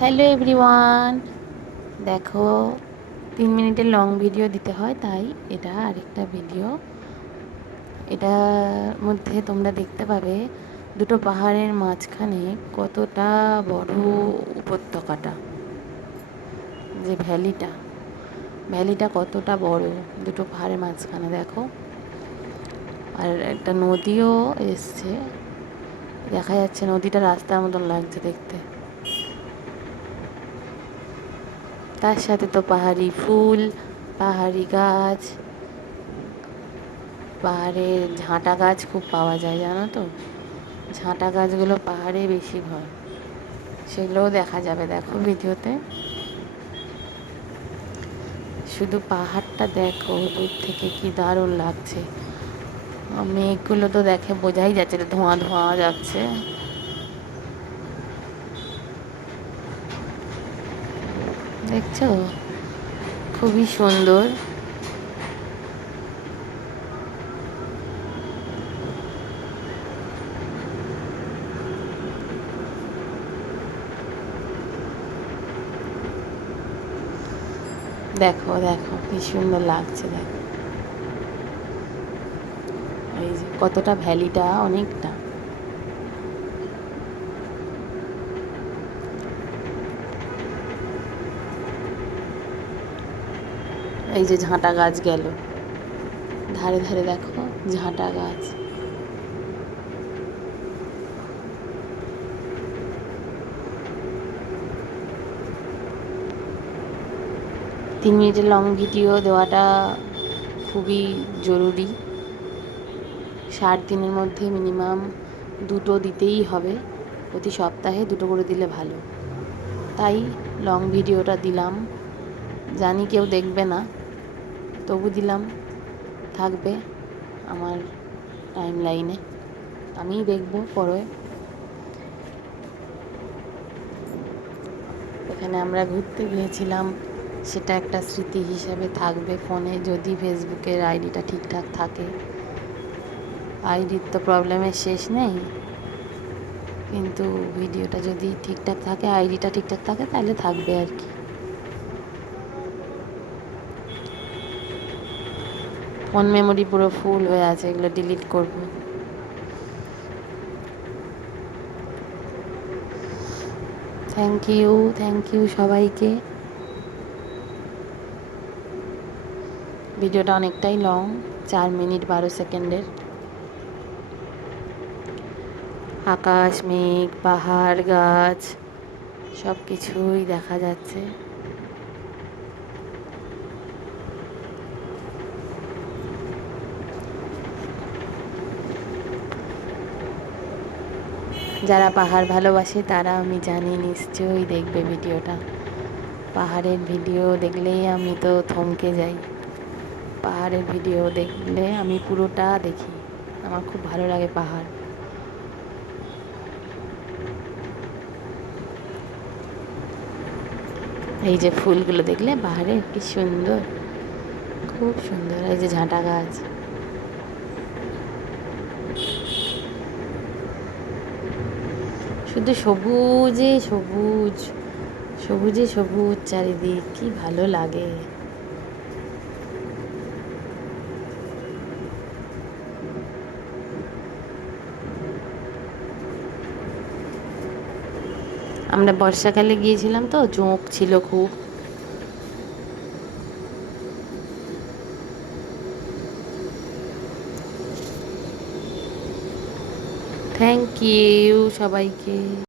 Hello everyone দেখো, তিন মিনিটের লং ভিডিও দিতে হয়, তাই এটা আরেকটা ভিডিও এটার মধ্যে তোমরা দেখতে পাবে দুটো পাহাড়ের মাঝখানে কতটা বড় উপত্যকাটা, যে ভ্যালিটা। ভ্যালিটা কতটা বড়, দুটো পাহাড়ের মাঝখানে, দেখো। আর একটা নদীও এসছে। দেখা যাচ্ছে নদীটা রাস্তার মতন লাগছে দেখতে। তার সাথে তো পাহাড়ি ফুল, পাহাড়ি গাছ, পাহাড়ের ঝাঁটা গাছ খুব পাওয়া যায়, জানো তো? ঝাঁটা গাছগুলো পাহাড়ে বেশি হয় সেগুলোও দেখা যাবে, দেখো ভিডিওতে। শুধু পাহাড়টা দেখো, দূর থেকে কি দারুণ লাগছে। মেঘগুলো তো দেখে বোঝাই যাচ্ছে, ধোঁয়া ধোঁয়া যাচ্ছে। দেখছ? খুবই সুন্দর। দেখো দেখো কি সুন্দর লাগছে দেখো। এই যে কতটা ভ্যালিটা অনেকটা। এই যে ঝাঁটা গাছ গেল। ধারে ধারে দেখো ঝাঁটা গাছ। তিন মিনিটের লং ভিডিও দেওয়াটা খুবই জরুরি। ষাট দিনের মধ্যে মিনিমাম দুটো দিতেই হবে। প্রতি সপ্তাহে দুটো করে দিলে ভালো। তাই লং ভিডিওটা দিলাম। জানি কেউ দেখবে না। তবু দিলাম। থাকবে আমার টাইম লাইনে আমিই দেখব পরে। এখানে আমরা ঘুরতে গিয়েছিলাম। সেটা একটা স্মৃতি হিসেবে থাকবে ফোনে। যদি ফেসবুকের আইডিটা ঠিকঠাক থাকে। আইডির তো প্রবলেমের শেষ নেই। কিন্তু ভিডিওটা যদি ঠিকঠাক থাকে, আইডিটা ঠিকঠাক থাকে, তাহলে থাকবে আর কি। ফোন মেমোরি পুরো ফুল হয়ে আছে, এগুলো ডিলিট করব। থ্যাংক ইউ থ্যাংক ইউ সবাইকে। ভিডিওটা অনেকটাই লং চার মিনিট বারো সেকেন্ডের। আকাশ, মেঘ, পাহাড়, গাছ সব কিছুই দেখা যাচ্ছে। যারা পাহাড় ভালোবাসে, তারা আমি জানি নিশ্চয়ই দেখবে ভিডিওটা। পাহাড়ের ভিডিও দেখলেই আমি তো থমকে যাই। পাহাড়ের ভিডিও দেখলে আমি পুরোটা দেখি। আমার খুব ভালো লাগে পাহাড়। এই যে ফুলগুলো দেখলে পাহাড়ে কি সুন্দর, খুব সুন্দর। এই যে ঝাঁটা গাছ। শুধু সবুজে সবুজ সবুজে সবুজ চারিদিক, কি ভালো লাগে। আমরা বর্ষাকালে গিয়েছিলাম তো, চোখ ছিল খুব। থ্যাংক ইউ সবাইকে।